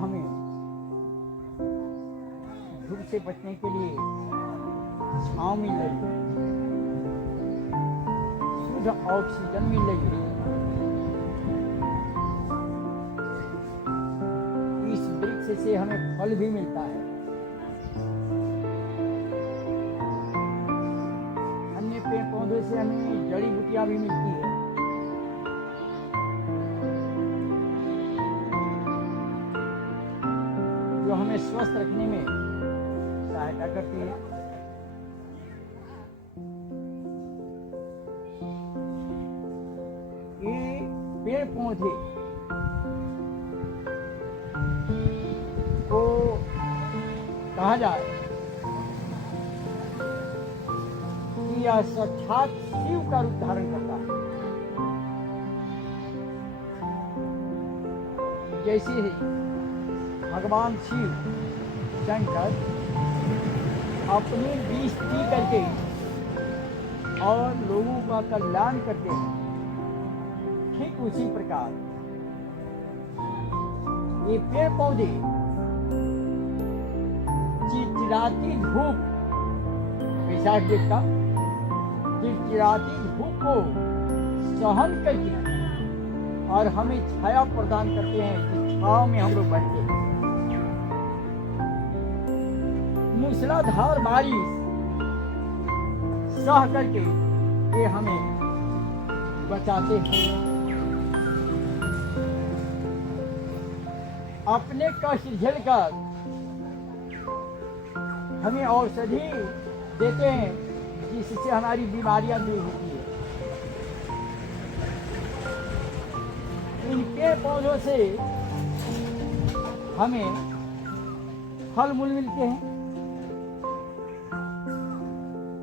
हमें धूप से बचने के लिए छांव मिल रही है, शुद्ध ऑक्सीजन मिल रही है। इस वृक्ष से हमें फल भी मिलता है, अन्य पेड़ पौधों से हमें जड़ी बूटियां भी मिलती है। जो हमें स्वस्थ रखने में सहायता करती है। ये पेड़ पौधे को कहा जाए कि यह साक्षात शिव का रूप धारण करता है। जैसे ही भगवान शिव शंकर अपनी बीज पी करके और लोगों का कल्याण करते हैं, ठीक उसी प्रकार ये पेड़ पौधे चिलचिलाती धूप, वैशाख जेठ का चिलचिलाती धूप को सहन करके और हमें छाया प्रदान करते हैं, जिस छाव में हम लोग बैठते हैं। मूसलाधार बारिश सह करके ये हमें बचाते हैं, अपने कष्ट झेलकर हमें औषधि देते हैं, जिससे हमारी बीमारियां दूर होती है। इन पेड़ पौधों से हमें फल मूल मिलते हैं,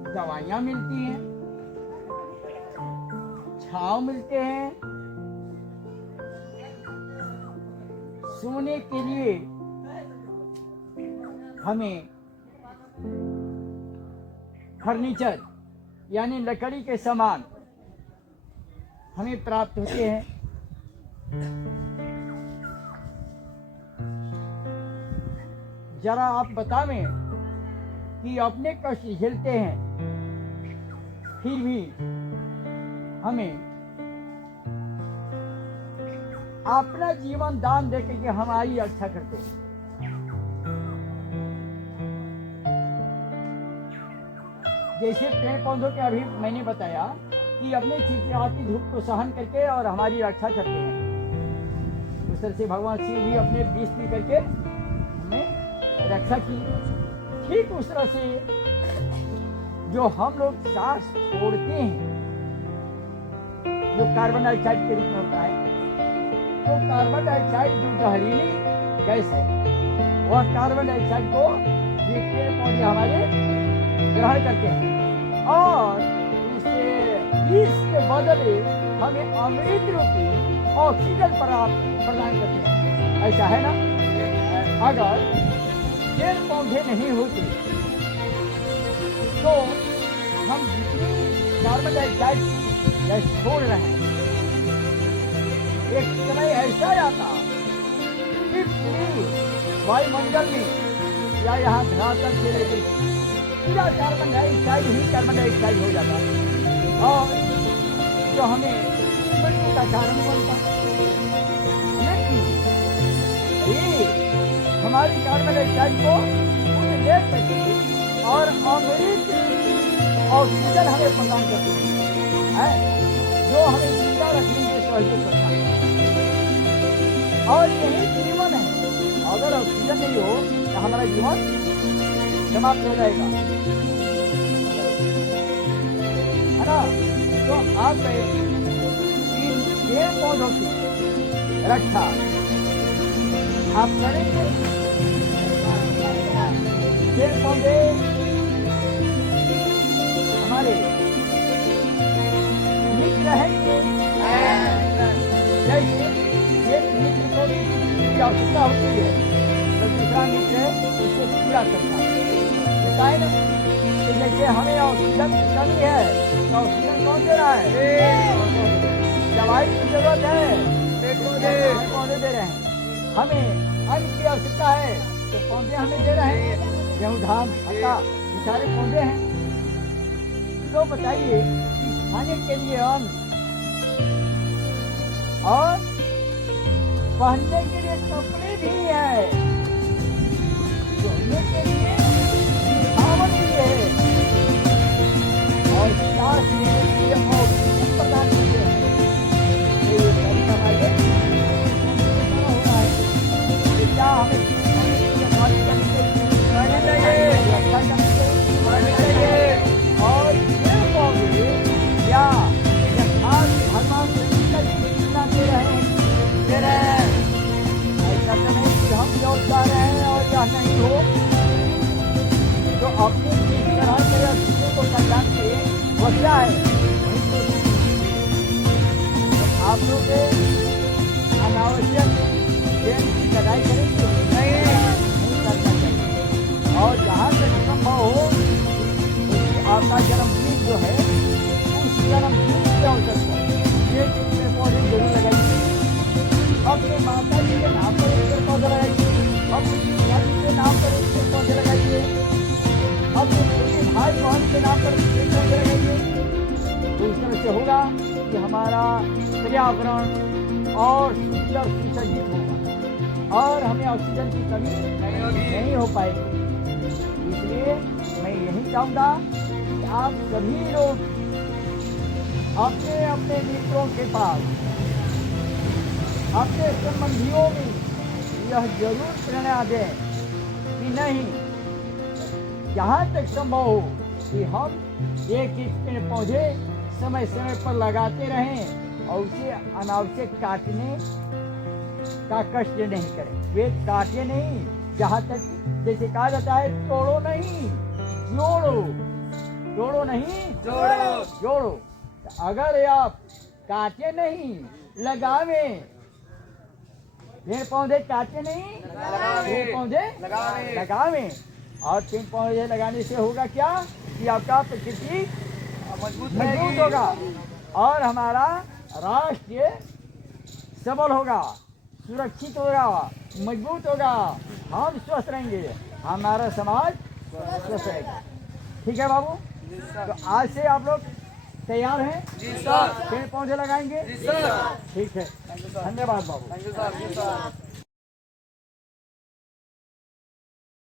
दवाइयां मिलती हैं, छांव मिलते हैं, सोने के लिए हमें फर्नीचर यानी लकड़ी के सामान हमें प्राप्त होते हैं। जरा आप बतावें कि अपने कष्ट झेलते हैं, फिर भी हमें अपना जीवन दान देकर के हमारी रक्षा करते हैं। जैसे पेड़ पौधों के अभी मैंने बताया कि अपने चिलचिलाती धूप को सहन करके और हमारी रक्षा करते हैं, उस तरह से भगवान शिव भी अपने विष पी करके हमें रक्षा की। ठीक उस तरह से जो हम लोग सांस छोड़ते हैं, जो कार्बन डाइऑक्साइड के रूप में होता है, तो कार्बन डाइऑक्साइड जो जहरीली गैस है, वह कार्बन डाइऑक्साइड को ये पेड़ पौधे हमारे ग्रहण करते हैं और उसे विष के बदले हमें अमृत रूपी ऑक्सीजन प्रदान करते हैं। ऐसा है ना? अगर पेड़ पौधे नहीं होते तो हम जितनी कार्बन डाइऑक्साइड गैस छोड़ रहे हैं, एक समय ऐसा आता कि पूरी वायुमंडल में या यहाँ धरातल से लेकर पूरा कार्बन डाइऑक्साइड ही कार्बन डाइऑक्साइड हो जाता और जो हमें मृत्यु का कारण बनता। लेकिन ये हमारी कार्बन डाइऑक्साइड को खुद ले सकते और अमृत ऑक्सीजन हमें प्रदान करते हैं, जो हमें जिंदा रखने में सहयोग करता है। और यही जीवन है, अगर ऑक्सीजन नहीं हो तो हमारा जीवन समाप्त हो जाएगा, है ना? तो आप इन पेड़ पौधों की रक्षा आप करेंगे। पेड़ पौधे हमारे मित्र रहेंगे, जैसे एक मित्र को भी की आवश्यकता होती है तो दूसरा मित्र उसको पूरा करता है, बताए ना? तो जैसे हमें ऑक्सीजन की कमी है तो ऑक्सीजन कौन दे रहा है? दवाई की जरूरत है, पेड़ पौधे दे रहे हैं। हमें अन्न की आवश्यकता है तो पौधे हमें दे रहे हैं। गेहूँ, धान, मक्का, ये सारे पौधे हैं। तो बताइए कि खाने के लिए अन्न और पहनने के लिए कपड़े भी है, सोने के लिए खावन भी है, और सांस लेने के लिए ऑक्सीजन प्रदान करते हैं। ये सारी हमारे हो रहा है। तो क्या हमें करनी चाहिए, रक्षा करनी चाहिए, और ये पौधे क्या यथार्थ भगवान दे रहे हैं। ऐसा तो नहीं कि हम लौट जा रहे हैं और यह नहीं हो तो अपने किस तरह से दूसरे को कल्याण के वो क्या है। तो आप लोग अनावश्यक की कटाई करेंगे नहीं करना चाहिए। और जहाँ तक संभव हो आपका जन्मदिन जो है उस जन्मदिन के अवसर पर ये पेड़ पौधे जरूर लगाइए। अपने माता जी के नाम पर एक पेड़ पौधे लगाइए, अपने पिता जी के नाम पर एक पेड़ पौधे लगाइए, अपने छोटे भाई बहन के नाम पर पेड़ पौधे लगाइए। तो इस तरह से होगा कि हमारा पर्यावरण और सुंदर सुसज्जित होगा और हमें ऑक्सीजन की कमी नहीं हो पाएगी। इसलिए मैं यही चाहूँगा कि आप सभी लोग अपने अपने मित्रों के पास, अपने संबंधियों में यह जरूर प्रेरणा दें कि नहीं, जहाँ तक संभव हो कि हम एक एक पेड़ पौधे समय समय पर लगाते रहें और उसे अनावश्यक काटने का कष्ट नहीं करें। वे काटे नहीं, जहाँ तक जैसे कहा जाता है तोड़ो नहीं जोड़ो, तोड़ो नहीं जोड़ो। अगर आप काटे नहीं लगावे, पेड़ पौधे काटे नहीं पेड़ पौधे लगावे। और पेड़ पौधे लगाने से होगा क्या कि आपका प्रकृति मजबूत होगा और हमारा राष्ट्र सबल होगा, सुरक्षित होगा, मजबूत होगा, हम स्वस्थ रहेंगे, हमारा समाज स्वस्थ रहेगा। ठीक है बाबू, तो आज से आप लोग तैयार हैं? जी सर। पेड़ पौधे लगाएंगे? जी सर। ठीक है, धन्यवाद बाबू।